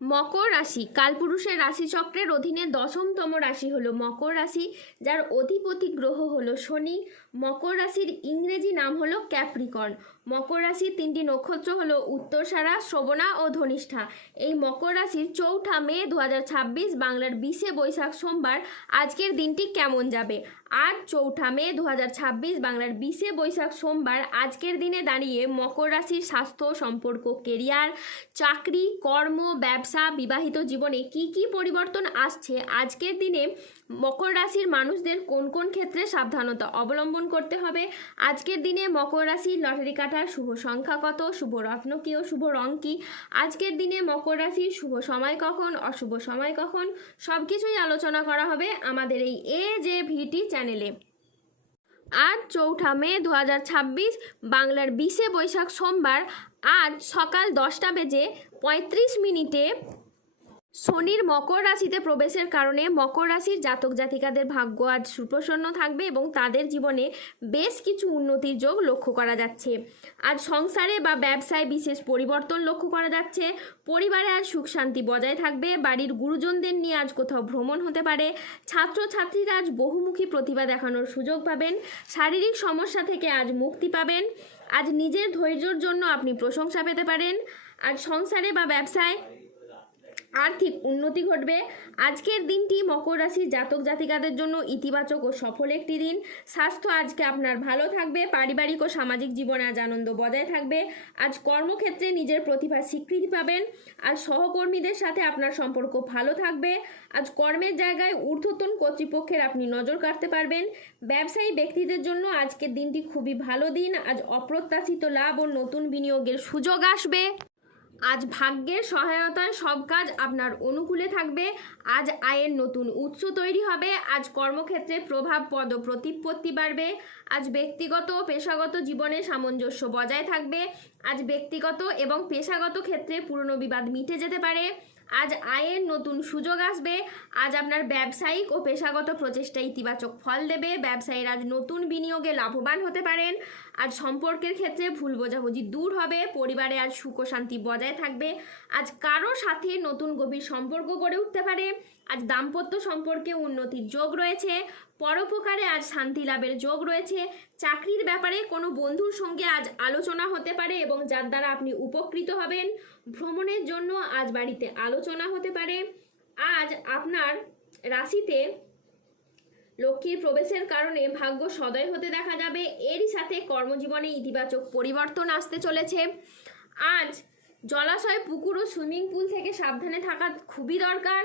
মকর রাশি কালপুরুষের রাশিচক্রের অধীনে 10তম রাশি হলো মকর রাশি, যার অধিপতি গ্রহ হলো শনি। মকর রাশির ইংরেজি নাম হলো ক্যাপ্রিকর্ন। মকর রাশির 3টি নক্ষত্র হলো উত্তরসারা, শ্রবণা ও ধনিষ্ঠা। এই মকর রাশির 4 মে 2026 বাংলার 20 বৈশাখ সোমবার আজকের দিনটি কেমন যাবে। আজ 4 মে 2026 বাংলার 20 বৈশাখ সোমবার আজকের দিনে দাঁড়িয়ে মকর রাশির স্বাস্থ্য, সম্পর্ক, কেরিয়ার, চাকরি, কর্ম, ব্যবসা, বিবাহিত জীবনে কি কি পরিবর্তন আসছে। আজকের দিনে মকর রাশির মানুষদের কোন কোন ক্ষেত্রে সাবধানতা অবলম্বন করতে হবে। আজকের দিনে মকর রাশির লটারি কাটার শুভ সংখ্যা কত, শুভ রত্ন কি ও শুভ রং কি। আজকের দিনে মকর রাশির শুভ সময় কখন, অশুভ সময় কখন, সব কিছুই আলোচনা করা হবে আমাদের এই AJVT চ্যানেলে। আজ 4 মে 2026 বাংলার 20 বৈশাখ সোমবার আজ সকাল 10:35 শনির মকর রাশিতে প্রবেশের কারণে মকর রাশির জাতক জাতিকাদের ভাগ্য আজ সুপ্রসন্ন থাকবে এবং তাদের জীবনে বেশ কিছু উন্নতির যোগ লক্ষ্য করা যাচ্ছে। আজ সংসারে বা ব্যবসায় বিশেষ পরিবর্তন লক্ষ্য করা যাচ্ছে। পরিবারে আজ সুখ শান্তি বজায় থাকবে। বাড়ির গুরুজনদের নিয়ে আজ কোথাও ভ্রমণ হতে পারে। ছাত্রছাত্রীরা আজ বহুমুখী প্রতিভা দেখানোর সুযোগ পাবেন। শারীরিক সমস্যা থেকে আজ মুক্তি পাবেন। আজ নিজের ধৈর্যের জন্য আপনি প্রশংসা পেতে পারেন। আজ সংসারে বা ব্যবসায় আর্থিক উন্নতি ঘটবে। আজকের দিনটি মকর রাশির জাতক জাতিকাদের জন্য ইতিবাচক ও সফল একটি দিন। স্বাস্থ্য আজকে আপনার ভালো থাকবে। পারিবারিক ও সামাজিক জীবনে আজ আনন্দ বজায় থাকবে। আজ কর্মক্ষেত্রে নিজের প্রতিভার স্বীকৃতি পাবেন। আজ সহকর্মীদের সাথে আপনার সম্পর্ক ভালো থাকবে। আজ কর্মের জায়গায় ঊর্ধ্বতন কর্তৃপক্ষের আপনি নজর কাটতে পারবেন। ব্যবসায়ী ব্যক্তিদের জন্য আজকের দিনটি খুবই ভালো দিন। আজ অপ্রত্যাশিত লাভ ও নতুন বিনিয়োগের সুযোগ আসবে। আজ ভাগ্যের সহায়তায় সব কাজ আপনার অনুকূলে থাকবে। আজ আয়ের নতুন উৎস তৈরি হবে। আজ কর্মক্ষেত্রে প্রভাব পদ ও প্রতিপত্তি বাড়বে। আজ ব্যক্তিগত ও পেশাগত জীবনে সামঞ্জস্য বজায় থাকবে। আজ ব্যক্তিগত এবং পেশাগত ক্ষেত্রে পুরনো বিবাদ মিটে যেতে পারে। আজ আয়ের নতুন সুযোগ আসবে। আজ আপনার ব্যবসায়িক ও পেশাগত প্রচেষ্টা ইতিবাচক ফল দেবে। ব্যবসায়ীরা আজ নতুন বিনিয়োগে লাভবান হতে পারেন। আজ সম্পর্কের ক্ষেত্রে ভুল বোঝাবুঝি দূর হবে। পরিবারে আজ সুখ ও শান্তি বজায় থাকবে। আজ কারো সাথে নতুন গভীর সম্পর্ক গড়ে উঠতে পারে। আজ দাম্পত্য সম্পর্কে উন্নতির যোগ রয়েছে। পরোপকারে আজ শান্তি লাভের যোগ রয়েছে। চাকরির ব্যাপারে কোনো বন্ধুর সঙ্গে আজ আলোচনা হতে পারে এবং যার দ্বারা আপনি উপকৃত হবেন। ভ্রমণের জন্য আজ বাড়িতে আলোচনা হতে পারে। আজ আপনার রাশিতে লক্ষ্মীর প্রবেশের কারণে ভাগ্য সদয় হতে দেখা যাবে। এরই সাথে কর্মজীবনে ইতিবাচক পরিবর্তন আসতে চলেছে। আজ জলাশয়, পুকুর ও সুইমিং পুল থেকে সাবধানে থাকা খুবই দরকার।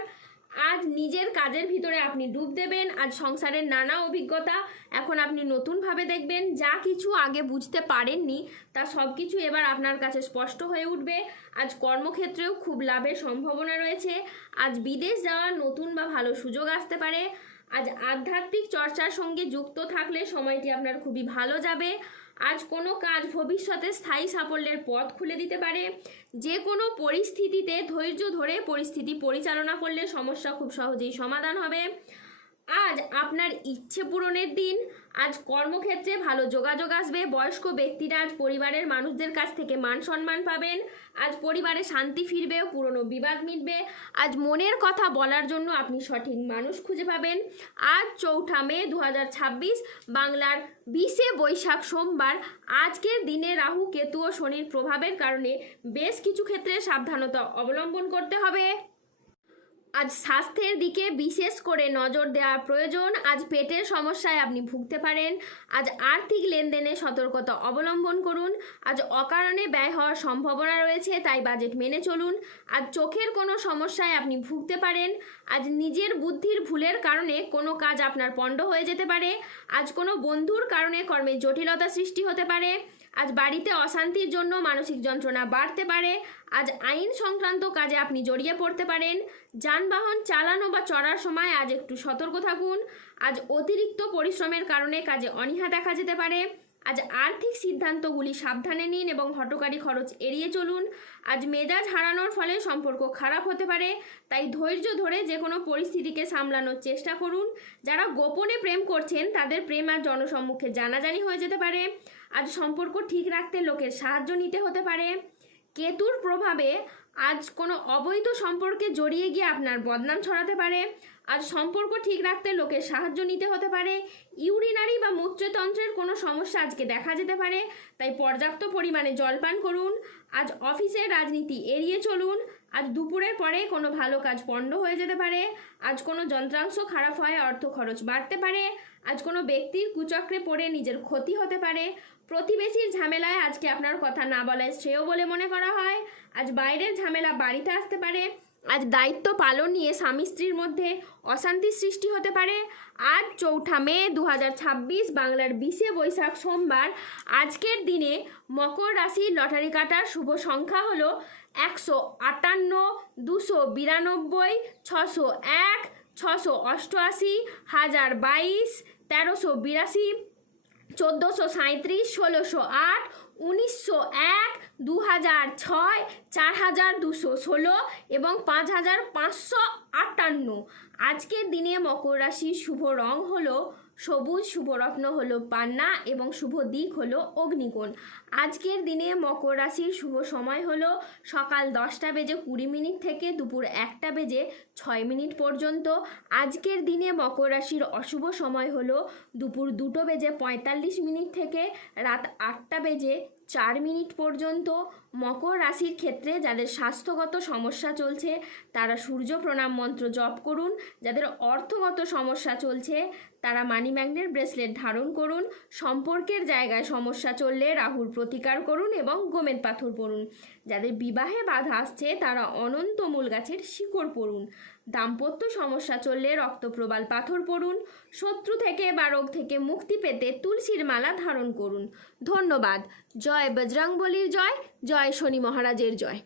আজ নিজের কাজের ভিতরে আপনি ডুব দেবেন। আজ সংসারের নানা অভিজ্ঞতা এখন আপনি নতুনভাবে দেখবেন। যা কিছু আগে বুঝতে পারেননি তা সব কিছু এবার আপনার কাছে স্পষ্ট হয়ে উঠবে। আজ কর্মক্ষেত্রেও খুব লাভের সম্ভাবনা রয়েছে। আজ বিদেশ যাওয়ার নতুন বা ভালো সুযোগ আসতে পারে। আজ আধ্যাত্মিক চর্চার সঙ্গে যুক্ত থাকলে সময়টি আপনার খুবই ভালো যাবে। আজ কোনো কাজ ভবিষ্যতে স্থায়ী সাফল্যের পথ খুলে দিতে পারে। যে কোনো পরিস্থিতিতে ধৈর্য ধরে পরিস্থিতি পরিচালনা করলে সমস্যা খুব সহজেই সমাধান হবে। আজ আপনার ইচ্ছে পূরণের দিন। আজ কর্মক্ষেত্রে ভালো যোগাযোগ আসবে। বয়স্ক ব্যক্তিরা আজ পরিবারের মানুষদের কাছ থেকে মান সম্মান পাবেন। আজ পরিবারে শান্তি ফিরবে, পুরনো বিবাদ মিটবে। আজ মনের কথা বলার জন্য আপনি সঠিক মানুষ খুঁজে পাবেন। আজ 4 মে 2026 বাংলার 20 বৈশাখ সোমবার আজকের দিনে রাহু, কেতু ও শনির প্রভাবের কারণে বেশ কিছু ক্ষেত্রে সাবধানতা অবলম্বন করতে হবে। আজ স্বাস্থ্যের দিকে বিশেষ করে নজর দেওয়া প্রয়োজন। আজ পেটের সমস্যায় আপনি ভুগতে পারেন। আজ আর্থিক লেনদেনে সতর্কতা অবলম্বন করুন। আজ অকারণে ব্যয় হওয়ার সম্ভাবনা রয়েছে, তাই বাজেট মেনে চলুন। আজ চোখের কোনো সমস্যায় আপনি ভুগতে পারেন। আজ নিজের বুদ্ধির ভুলের কারণে কোনো কাজ আপনার পণ্ড হয়ে যেতে পারে। আজ কোনো বন্ধুর কারণে কর্মে জটিলতা সৃষ্টি হতে পারে। আজ বাড়িতে অশান্তির জন্য মানসিক যন্ত্রণা বাড়তে পারে। আজ আইন সংক্রান্ত কাজে আপনি জড়িয়ে পড়তে পারেন। যানবাহন চালানো বা চড়ার সময় আজ একটু সতর্ক থাকুন। আজ অতিরিক্ত পরিশ্রমের কারণে কাজে অনীহা দেখা যেতে পারে। আজ আর্থিক সিদ্ধান্তগুলি সাবধানে নিন এবং হঠকারী খরচ এড়িয়ে চলুন। আজ মেজাজ হারানোর ফলে সম্পর্ক খারাপ হতে পারে, তাই ধৈর্য ধরে যে কোনো পরিস্থিতিকে সামলানোর চেষ্টা করুন। যারা গোপনে প্রেম করছেন তাদের প্রেম আর জনসম্মুখে জানাজানি হয়ে যেতে পারে। আজ সম্পর্ক ঠিক রাখতে লোকের সাহায্য নিতে হতে পারে। কেতুর প্রভাবে আজ কোনো অবৈধ সম্পর্কে জড়িয়ে গিয়ে আপনার বদনাম ছড়াতে পারে। আজ সম্পর্ক ঠিক রাখতে লোকের সাহায্য নিতে হতে পারে। ইউরিনারি বা মূত্রতন্ত্রের কোনো সমস্যা আজকে দেখা যেতে পারে, তাই পর্যাপ্ত পরিমাণে জলপান করুন। আজ অফিসের রাজনীতি এড়িয়ে চলুন। আজ দুপুরের পরে কোনো ভালো কাজ পণ্ড হয়ে যেতে পারে। আজ কোনো যন্ত্রাংশ খারাপ হয়, অর্থ খরচ বাড়তে পারে। আজ কোনো ব্যক্তির কুচক্রে পড়ে নিজের ক্ষতি হতে পারে। প্রতিবেশীর ঝামেলায় আজকে আপনার কথা না বলাই শ্রেয় বলে মনে করা হয়। আজ বাইরের ঝামেলা বাড়িতে আসতে পারে। আজ দায়িত্ব পালন নিয়ে স্বামী স্ত্রীর মধ্যে অশান্তির সৃষ্টি হতে পারে। আজ 4 মে 2026 বাংলার 20 বৈশাখ সোমবার। আজকের দিনে মকর রাশির লটারি কাটার শুভ সংখ্যা হলো 158, 292, 601, 688, 1022, 1382, 1437, 1608, 1901, 2006, 4216 এবং 5558। আজকের দিনে মকর রাশির শুভ রং হলো সবুজ, শুভ রত্ন হলো পান্না এবং শুভ দিক হলো অগ্নিকোণ। আজকের দিনে মকর রাশির শুভ সময় হলো সকাল 10:20 থেকে দুপুর 1:06 পর্যন্ত। আজকের দিনে মকর রাশির অশুভ সময় হলো দুপুর 2:45 থেকে রাত 8:04 পর্যন্ত। মকর রাশির ক্ষেত্রে যাদের স্বাস্থ্যগত সমস্যা চলছে তারা সূর্য প্রণাম মন্ত্র জপ করুন। যাদের অর্থগত সমস্যা চলছে তারা মানি ম্যাগনেট ব্রেসলেট ধারণ করুন। সম্পর্কের জায়গায় সমস্যা চললে রাহুর প্রতিকার করুন এবং গোমেদ পাথর পড়ুন। যাদের বিবাহে বাধা আসছে তারা অনন্ত মূল গাছের শিকড় পড়ুন। দাম্পত্য সমস্যা চললে রক্তপ্রবাল পাথর পড়ুন। শত্রু থেকে বা রোগ থেকে মুক্তি পেতে তুলসীর মালা ধারণ করুন। ধন্যবাদ। জয় বজরংবলীর জয়, জয় শনি মহারাজের জয়।